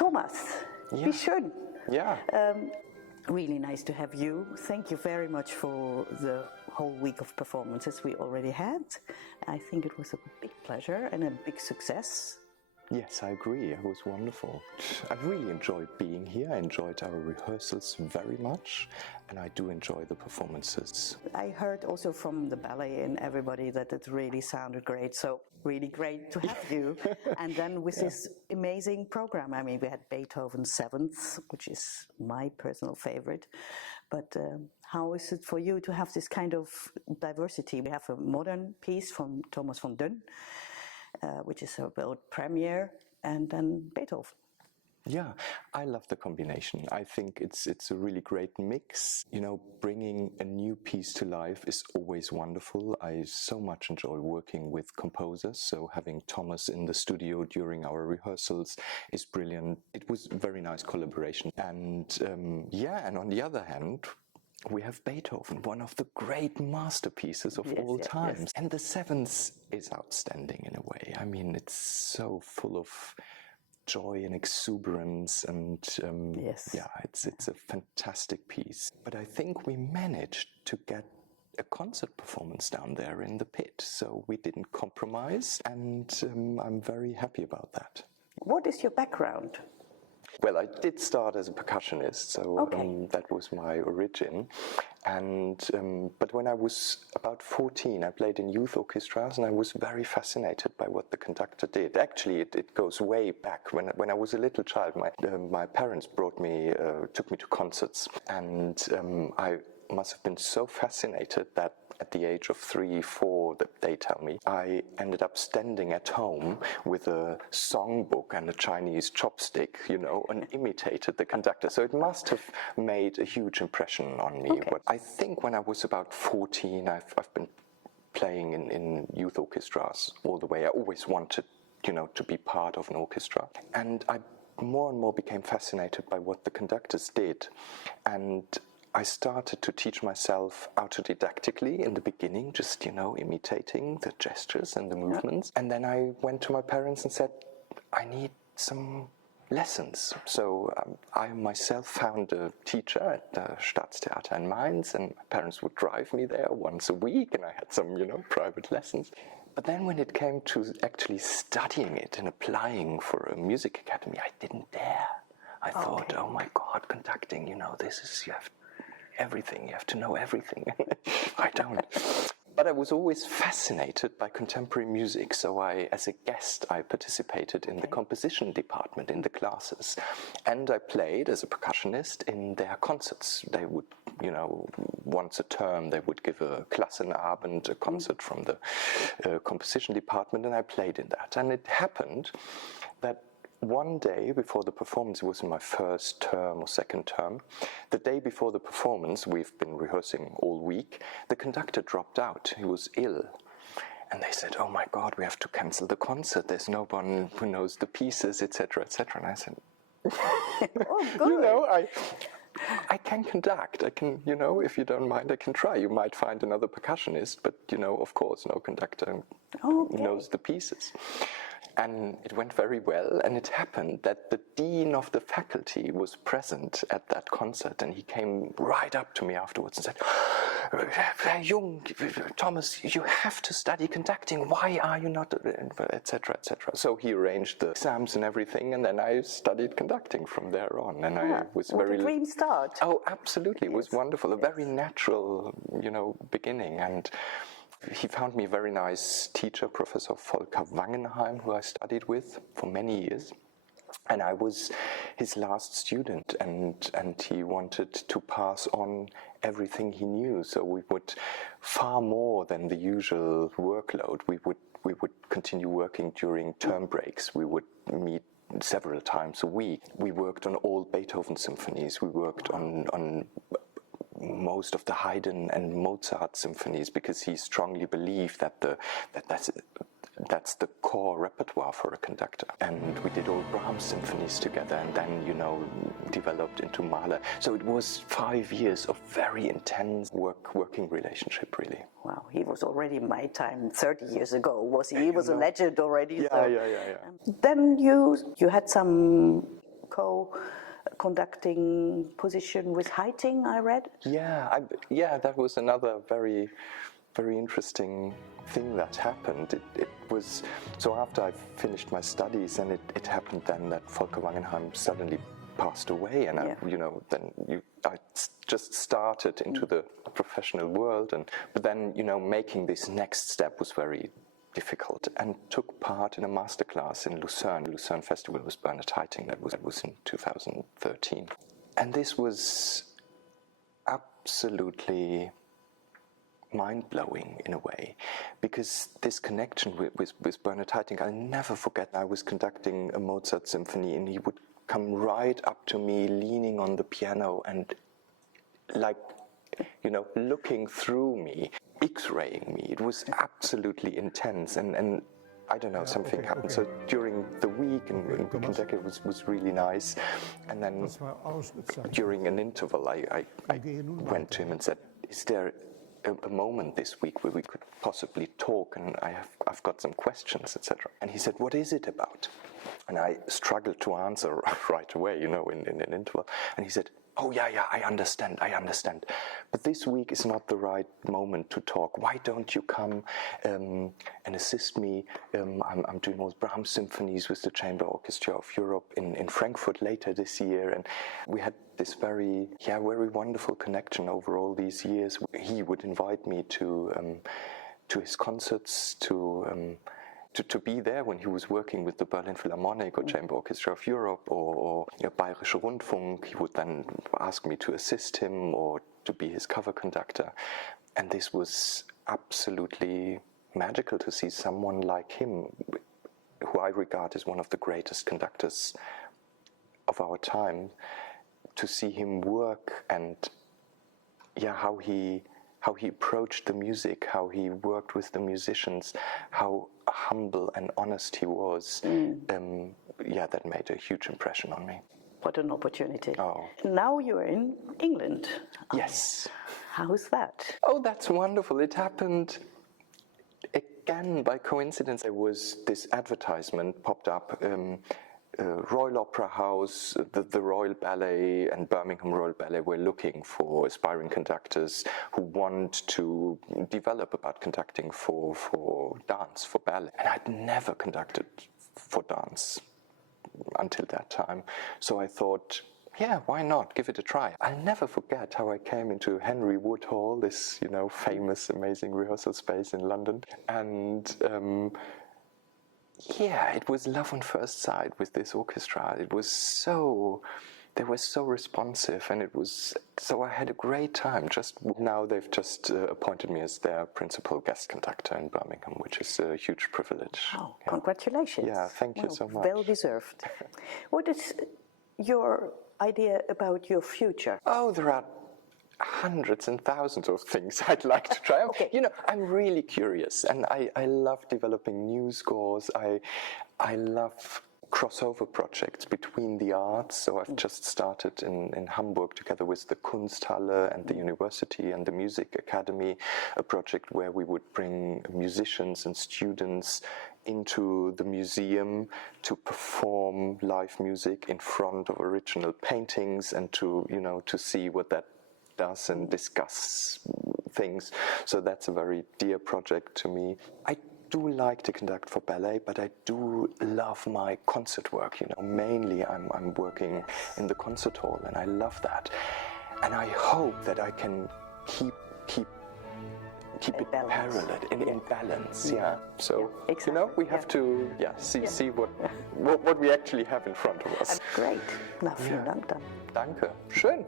Thomas, wie schön. Yeah. Really nice to have you. Thank you very much for the whole week of performances we already had. I think it was a big pleasure and a big success. Yes, I agree. It was wonderful. I really enjoyed being here. I enjoyed our rehearsals very much, and I do enjoy the performances. I heard also from the ballet and everybody that it really sounded great, so really great to have you. And then with this amazing program, I mean, we had Beethoven's Seventh, which is my personal favorite, but how is it for you to have this kind of diversity? We have a modern piece from Thomas Jung, which is a werelprémiere, and then Beethoven. Yeah, I love the combination. I think it's a really great mix. You know, bringing a new piece to life is always wonderful. I so much enjoy working with composers, so having Thomas in the studio during our rehearsals is brilliant. It was a very nice collaboration. And and on the other hand, we have Beethoven, one of the great masterpieces of all times. Yes. And the Seventh is outstanding in a way. I mean, it's so full of joy and exuberance, and it's a fantastic piece. But I think we managed to get a concert performance down there in the pit, so we didn't compromise, and I'm very happy about that. What is your background? Well, I did start as a percussionist, so that was my origin. And but when I was about 14, I played in youth orchestras, and I was very fascinated by what the conductor did. Actually, it goes way back. When I was a little child, my parents took me to concerts, and I must have been so fascinated that at the age of 3, 4, they tell me, I ended up standing at home with a songbook and a Chinese chopstick, you know, and imitated the conductor. So it must have made a huge impression on me. But I think when I was about 14, I've been playing in youth orchestras all the way. I always wanted, you know, to be part of an orchestra. And I more and more became fascinated by what the conductors did. And I started to teach myself autodidactically in the beginning, just, you know, imitating the gestures and the movements. And then I went to my parents and said, I need some lessons. So I myself found a teacher at the Staatstheater in Mainz, and my parents would drive me there once a week, and I had some, you know, private lessons. But then when it came to actually studying it and applying for a music academy, I didn't dare. I thought, oh my God, conducting, you know, this is, you have everything, you have to know everything. I don't. But I was always fascinated by contemporary music, so as a guest, I participated in the composition department in the classes. And I played as a percussionist in their concerts. They would, you know, once a term, they would give a Klassenabend, a concert from the composition department, and I played in that. And it happened that one day before the performance, it was in my first term or second term, the day before the performance, we've been rehearsing all week, the conductor dropped out. He was ill. And they said, oh my God, we have to cancel the concert. There's no one who knows the pieces, etc., etc. And I said, you know, I can conduct. I can, you know, if you don't mind, I can try. You might find another percussionist, but, you know, of course, no conductor knows the pieces. And it went very well, and it happened that the dean of the faculty was present at that concert, and he came right up to me afterwards and said, Herr Jung, Thomas, you have to study conducting. Why are you not, etc., etc. So he arranged the exams and everything, and then I studied conducting from there on. And I was what a dream start. Oh, absolutely. It was wonderful. A very natural, you know, beginning. And he found me a very nice teacher, Professor Volker Wangenheim, who I studied with for many years. And I was his last student, and he wanted to pass on everything he knew. So we would, far more than the usual workload, we would continue working during term breaks. We would meet several times a week. We worked on all Beethoven symphonies. We worked on most of the Haydn and Mozart symphonies, because he strongly believed that that's the core repertoire for a conductor. And we did all Brahms symphonies together, and then, you know, developed into Mahler. So it was 5 years of very intense working relationship, really. Wow, he was already in my time 30 years ago, was he? He was a legend already. Yeah. Then you had some co-conducting position with Heiting, I read. Yeah, that was another very, very interesting thing that happened. It was, so after I finished my studies, and it happened then that Volker Wangenheim suddenly passed away, and I just started into the professional world, but then making this next step was very difficult, and took part in a masterclass in Lucerne. The Lucerne Festival was Bernhard Haitink. That was in 2013, and this was absolutely mind-blowing in a way, because this connection with Bernhard Haitink, I'll never forget. I was conducting a Mozart symphony, and he would come right up to me, leaning on the piano, and looking through me, X-raying me. It was absolutely intense, and I don't know, something happened. So during the week in Kentucky, it was really nice. And then during an interval, I went to him and said, is there a moment this week where we could possibly talk, and I've got some questions, etc. And he said, what is it about? And I struggled to answer right away, in an interval. And he said, oh yeah, I understand. But this week is not the right moment to talk. Why don't you come and assist me? I'm doing all Brahms symphonies with the Chamber Orchestra of Europe in Frankfurt later this year. And we had this very wonderful connection over all these years. He would invite me to his concerts, to be there when he was working with the Berlin Philharmonic or Chamber Orchestra of Europe or Bayerischer Rundfunk. He would then ask me to assist him or to be his cover conductor. And this was absolutely magical to see someone like him, who I regard as one of the greatest conductors of our time, to see him work, and how he approached the music, how he worked with the musicians, how humble and honest he was. That made a huge impression on me. What an opportunity. Oh. Now you're in England. Yes. How's that? Oh, that's wonderful. It happened again by coincidence. There was this advertisement popped up, Royal Opera House, the Royal Ballet and Birmingham Royal Ballet were looking for aspiring conductors who want to develop about conducting for dance, for ballet. And I'd never conducted for dance until that time. So I thought, why not? Give it a try. I'll never forget how I came into Henry Wood Hall, this, famous, amazing rehearsal space in London. And it was love on first sight with this orchestra. They were so responsive, and I had a great time. Just now they've just appointed me as their principal guest conductor in Birmingham, which is a huge privilege. Oh, congratulations. Yeah, thank you so much. Well deserved. What is your idea about your future? Oh, there are hundreds and thousands of things I'd like to try. Okay. I'm really curious, and I love developing new scores. I love crossover projects between the arts. So I've just started in Hamburg together with the Kunsthalle and the university and the Music Academy, a project where we would bring musicians and students into the museum to perform live music in front of original paintings, and to see what that does and discuss things. So that's a very dear project to me. I do like to conduct for ballet, but I do love my concert work. Mainly I'm working in the concert hall, and I love that. And I hope that I can keep it parallel, in balance. Yeah. So exactly. We have to see what we actually have in front of us. Great. Na, vielen Dank dann. Danke. Schön.